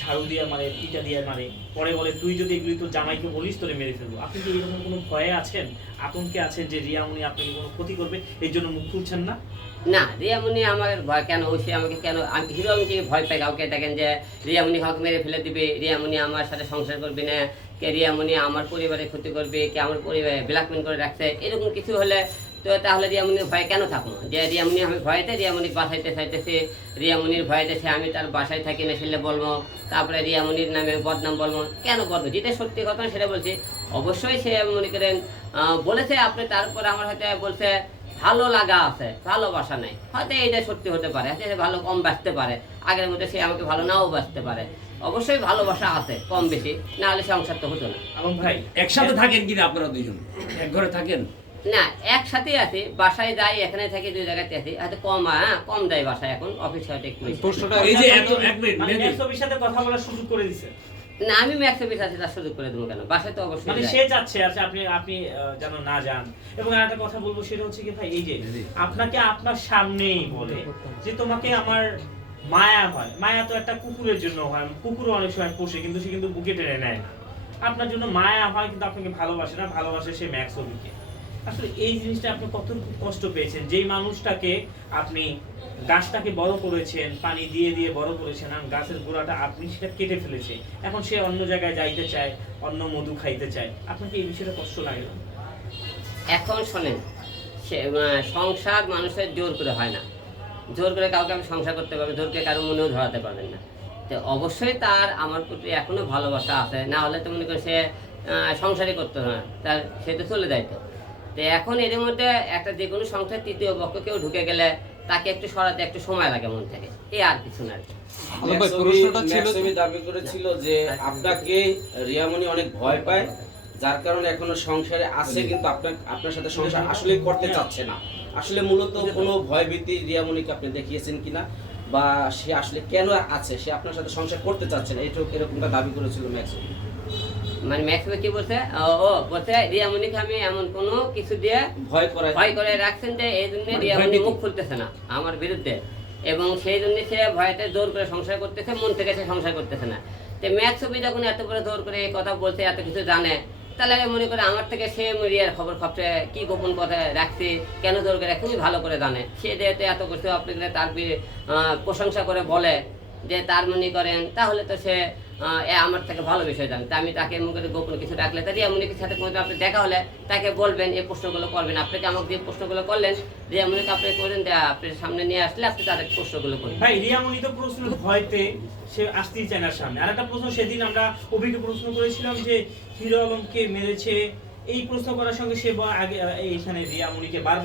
ঝাড়ু দিয়ে মারে পিটা দিয়ে মারে, পরে বলে, তুই যদি এগুলি তো জামাইকে বলিস, তোরে মেরে ফেলব। আপনি কি এরকম কোনো ভয়ে আছেন? আতঙ্কে আছেন যে রিয়ামণি আপনাকে কোনো ক্ষতি করবে? এই জন্য মুখ খুলছেন না? না, রিয়ামণি আমার ভয় কেন সে আমাকে কেন, আমি, হিরো আমি ভয় পাই কাউকে? দেখেন যে রিয়ামণি কাউকে মেরে ফেলে দিবে, রিয়ামণি আমার সাথে সংসার করবে না, কে রিয়ামণি আমার পরিবারে ক্ষতি করবে, কে আমার পরিবারে ব্ল্যাকমেল করে রাখছে, এরকম কিছু হলে তো তাহলে রিয়ামণির ভয় কেন থাকব যে রিয়ামণি আমি ভয়তে রিয়ামণি বাসাইতে চাইতেছি রিয়ামণির ভয়তে সে আমি তার বাসায় থাকি না সেলে বলব। তারপরে রিয়ামণির নামে বদনাম বলব। কেন বলব? যেটা সত্যি কথা সেটা বলছি, অবশ্যই সে মনে করেন বলেছে আপনি, তারপরে আমার হয়তো বলছে, ভালো লাগা আছে, ভালোবাসা নাই। হয়তো এইটা সত্যি হতে পারে, হয়তো ভালো কম বাঁচতে পারে। আগের মধ্যে সে আমাকে ভালো নাও বাঁচতে পারে। অবশ্যই ভালোবাসা আছে কম বেশি না হলে সংসার তো হতো না। এবং ভাই, একসাথে থাকেন কিনা আপনারা দুইজন? এক ঘরে থাকেন? না একসাথে আছে বাসায় যাই এখানে থাকি দুই জায়গাতে আছি। হয়তো কম হ্যাঁ কম যাই বাসায় এখন অফিস হয়তো একটু। প্রশ্নটা এই যে এত এক মিনিট মানে সাথে কথা বলার সুযোগ করে দিছে। না আমি ম্যাক্স অফিস আছি তার সুযোগ করে দেবো কেন? বাসায় তো অবশ্যই মানে সে যাচ্ছে আচ্ছা আপনি আপনি যেন না যান। এবং আরেকটা কথা বলব সেটা হচ্ছে কি ভাই এই যে আপনাকে আপনার সামনেই বলে যে তোমাকে আমার মায়া হয়। মায়া তো একটা কুকুরের জন্য হয়। কুকুরও অনেক সময় পোষে কিন্তু সে কিন্তু বুকে টেনে নেয় না। আপনার জন্য মায়া হয় কিন্তু আপনাকে ভালোবাসে না। ভালোবাসে সে ম্যাক্স অভিকে। আসলে এই জিনিসটা আপনি কতটুকু কষ্ট পেয়েছেন? যেই মানুষটাকে আপনি গাছটাকে বড় করেছেন, পানি দিয়ে দিয়ে বড় করেছেন আর গাছের গোড়াটা আপনি সেটা কেটে ফেলেছে এখন সে অন্য জায়গায় যাইতে চায়, অন্য মধু খাইতে চায়। আপনাকে এই বিষয়টা কষ্ট লাগে না? এখন শোনেন সংসার মানুষের জোর করে হয় না। জোর করে কাউকে আমি সংসার করতে পারব জোর করে কারও মনেও ধরাতে পারবেন না। তো অবশ্যই তার আমার প্রতি এখনও ভালোবাসা আছে, না হলে তো মনে করি সে সংসারই করতো না, তার, সে তো চলে যাইতো। তো এখন এর মধ্যে একটা যে কোনো সংসার তৃতীয় পক্ষ কেউ ঢুকে গেলে তাকে একটু সরাতে একটু সময় লাগে মন থেকে। এই আর কিছু না প্রশ্নটা ছিল দাবি করেছিল যে আপনাকে রিয়ামণি অনেক ভয় পায় যার কারণে এখনও সংসারে আছে কিন্তু আপনার আপনার সাথে সংসার আসলে করতে চাচ্ছে না। আসলে মূলত কোনো ভয়ভীতি রিয়ামণিকে আপনি দেখিয়েছেন কিনা? বা সে আসলে কেন আছে? সে আপনার সাথে সংসার করতে চাচ্ছে না? এরকমটা দাবি করেছিল ম্যাক্সবি? মানে ম্যাক্সিমে কি বলছে? ও বলছে রিয়ামণিকে আমি এমন কোনো কিছু দিয়ে ভয় করায় ভয় করে রাখছেন যে এই জন্য রিয়ামণি মুখ খুলতেছে না আমার বিরুদ্ধে। এবং সেই জন্য সে ভয়তে জোর করে সংসার করতেছে মন থেকে সে সংসার করতেছে না। তো ম্যাথ ছবি যখন এত করে জোর করে এই কথা বলছে এত কিছু জানে তাহলে আমি মনে করি আমার থেকে সে রিয়ার খবর খবরে কি গোপন কথা রাখছে? কেন জোর করে? খুবই ভালো করে জানে। সে যেহেতু এত কিছু আপনি তার প্রশংসা করে বলে যে তার মনে করেন তাহলে তো সে আমার ভালো বিষয় জানে তা আমি তাকে মুখে গোপন কিছু রাখলে তা রিয়ামনিকের সাথে কোনো আপনি দেখা হলে তাকে বলবেন, এই প্রশ্নগুলো করবেন। আপনাকে আমাকে যে প্রশ্নগুলো করলেন? রিয়ামনিকে আপনি করবেন যে আপনার সামনে নিয়ে আসলে আপনি তাদের প্রশ্নগুলো করবেন। ভাই রিয়ামণি তো প্রশ্ন ভয়তে সে আসতেই চায় না সামনে। আর একটা প্রশ্ন, সেদিন আমরা অভিকে প্রশ্ন করেছিলাম যে, হিরো আলমকে মেরেছে। এই প্রশ্ন করার সঙ্গে সে আগে এইখানে রিয়ামণিকে বারবার